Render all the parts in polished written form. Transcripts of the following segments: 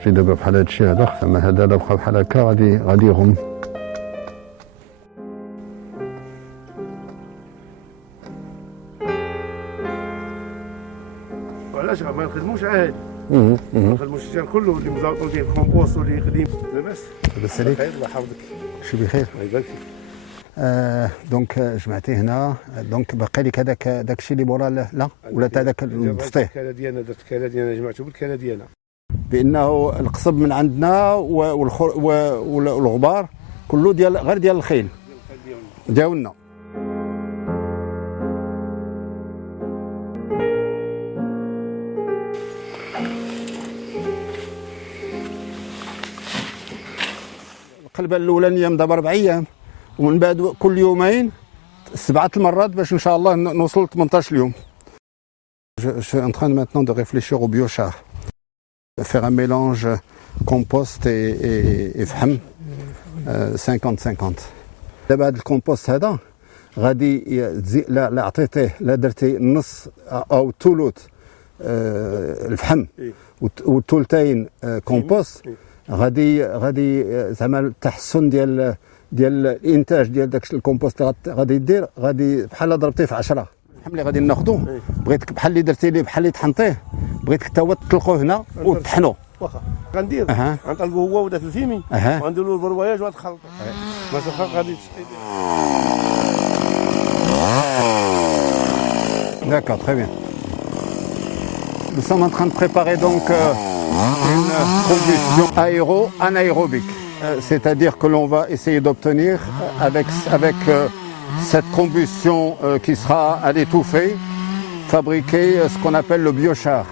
شتي دابا بحال هادشي هذا، زعما هذا الا بقى بحال هكا غادي يغم. وعلاش ما نخدموش عاد؟ ما نخدموش الشهر كله اللي مزوطون ديال الكومبوست واللي يخدم لاباس. لاباس عليك؟ بخير الله يحفظك. شي بخير؟ الله يبارك فيك. دونك جمعتي هنا، دونك باقي لك هذاك الشيء اللي مورا لا ولا تاع هذاك المفطيه؟ الكاله ديالنا درت الكاله ديالنا جمعته بالكاله ديالنا. بانه القصب من عندنا والغبار كله غير ديال الخيل ديالنا. القلبه الاولانيه من دابا 4 ايام، ومن بعد كل يومين 7 المرات باش ان شاء الله نوصل 18 يوم. Je suis en train maintenant de réfléchir au biochar, faire un mélange compost et فحم 50-50. دابا هذا الكومبوست هذا غادي لا عطيتيه لا درتي نص او ثلث الفحم والثلثين كومبوست، غادي زعما التحسن ديال الانتاج ديال داك الكومبوست غادي يدير، غادي بحال ضربتيه في 10. الفحم اللي غادي ناخذوه بغيتك بحال اللي درتي ليه بحال اللي طحنتيه، بغيتك حتى هو تطلقوه هنا وتطحنوه. واخا غندير غنطلقوا هو وداك الفيمي وغنديروا له البرواياج وغتخلطوا باش الخلط غادي تسقي. D'accord, très bien. Nous sommes en train de préparer donc une combustion anaérobique. C'est-à-dire que l'on va essayer d'obtenir avec cette combustion qui sera à l'étouffée, fabriquer ce qu'on appelle le biochar.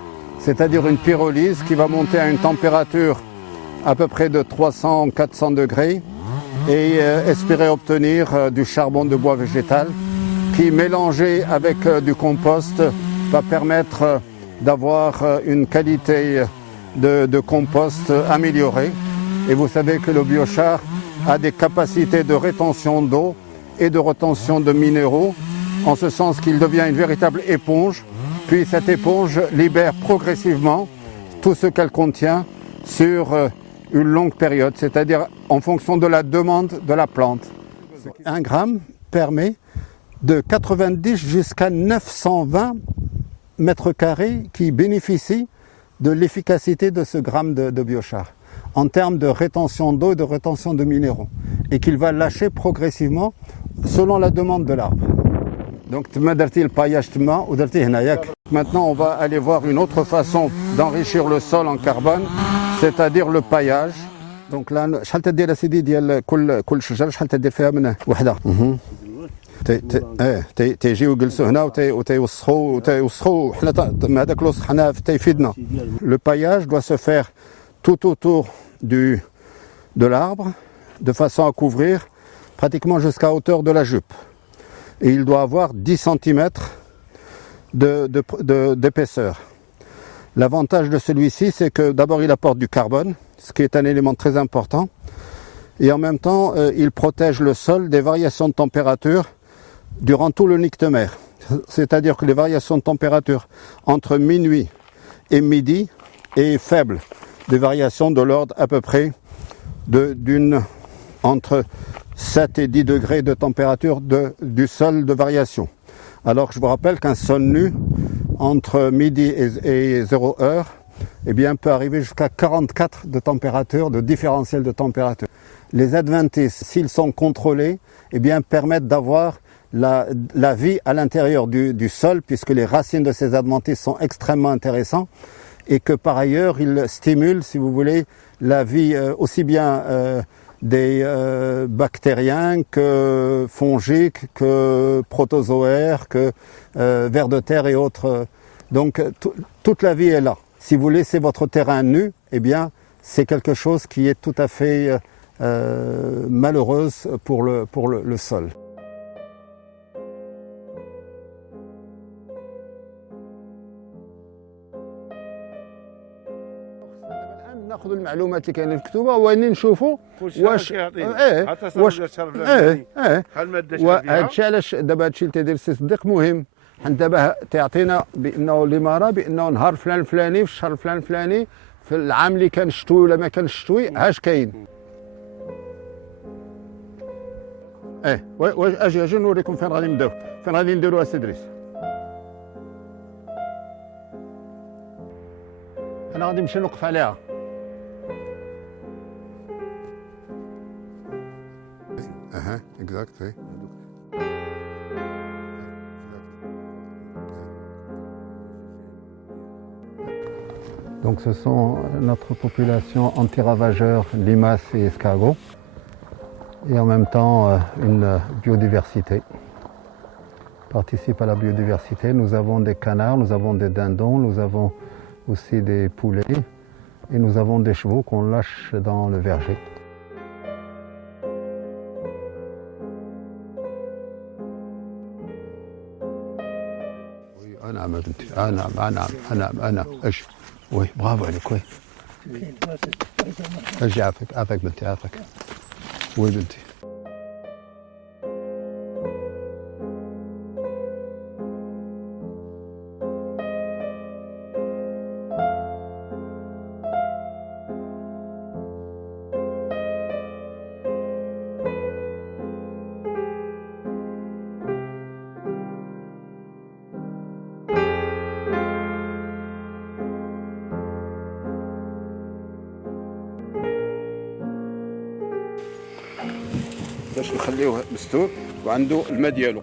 C'est-à-dire une pyrolyse qui va monter à une température à peu près de 300-400 degrés et espérer obtenir du charbon de bois végétal qui, mélangé avec du compost, va permettre d'avoir une qualité de compost améliorée. Et vous savez que le biochar a des capacités de rétention d'eau et de rétention de minéraux, en ce sens qu'il devient une véritable éponge. Puis cette éponge libère progressivement tout ce qu'elle contient sur une longue période, c'est-à-dire en fonction de la demande de la plante. 1 gramme permet de 90 jusqu'à 920 mètres carrés qui bénéficient de l'efficacité de ce gramme de biochar en termes de rétention d'eau et de rétention de minéraux, et qu'il va lâcher progressivement selon la demande de l'arbre. Donc maintenant on va aller voir une autre façon d'enrichir le sol en carbone, c'est-à-dire le paillage. Donc là شحال تدير اسيدي ديال كل شجره، شحال تدير فيها من وحده؟ تيجيو يجلسوا هنا وتيوسخوا حنا هذاك الوسخ حنا تيفيدنا. Le paillage doit se faire tout autour de l'arbre de façon à couvrir pratiquement jusqu'à hauteur de la jupe. Et il doit avoir 10 cm d'épaisseur. L'avantage de celui-ci, c'est que d'abord il apporte du carbone, ce qui est un élément très important, et en même temps il protège le sol des variations de température durant tout le nyctemaire. C'est-à-dire que les variations de température entre minuit et midi est faible, des variations de l'ordre à peu près entre 7 et 10 degrés de température du sol de variation. Alors je vous rappelle qu'un sol nu entre midi et 0 heure peut arriver jusqu'à 44 de température, de différentiel de température. Les adventices, s'ils sont contrôlés, permettent d'avoir la vie à l'intérieur du sol, puisque les racines de ces adventices sont extrêmement intéressantes, et que par ailleurs ils stimulent, si vous voulez, la vie aussi bien des bactériens que fongiques, que protozoaires, que vers de terre et autres. Donc toute la vie est là. Si vous laissez votre terrain nu, c'est quelque chose qui est tout à fait malheureuse pour le sol. ناخذ المعلومات اللي كاينه مكتوبه واني نشوفوا واش وهذا الشيء علاش دابا هذا الشيء اللي تيدير السي صديق مهم. حنا دابا تيعطينا بانه الاماره بانه نهار فلان الفلاني في الشهر الفلاني الفلاني في العام اللي كان الشتوي ولا ما كان الشتوي هاش كاين. اجي نوريكم فين غادي نبداو، فين غادي نديرو اسيد ادريس. انا غادي نمشي نوقف عليها. exact. Donc ce sont notre population anti-ravageurs, limaces et escargots, et en même temps une biodiversité. Participe à la biodiversité. Nous avons des canards, nous avons des dindons, nous avons aussi des poulets, et nous avons des chevaux qu'on lâche dans le verger. نعم بنتي، نعم اجي. وي برافو عليك. وي اجي عافاك بنتي، عافاك. وي بنتي. باش نخليوه مستور وعنده الماء ديالو.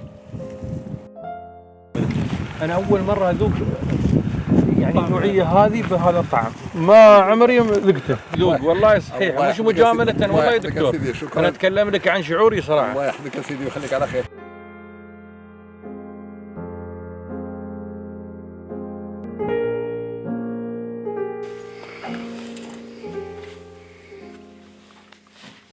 انا اول مره اذوق يعني النوعيه هذه بهذا الطعم، ما عمري ذقته ذوق والله صحيح، مش مجامله والله يا دكتور، انا اتكلم لك عن شعوري صراحه. الله يحفظك يا سيدي ويخليك على خير.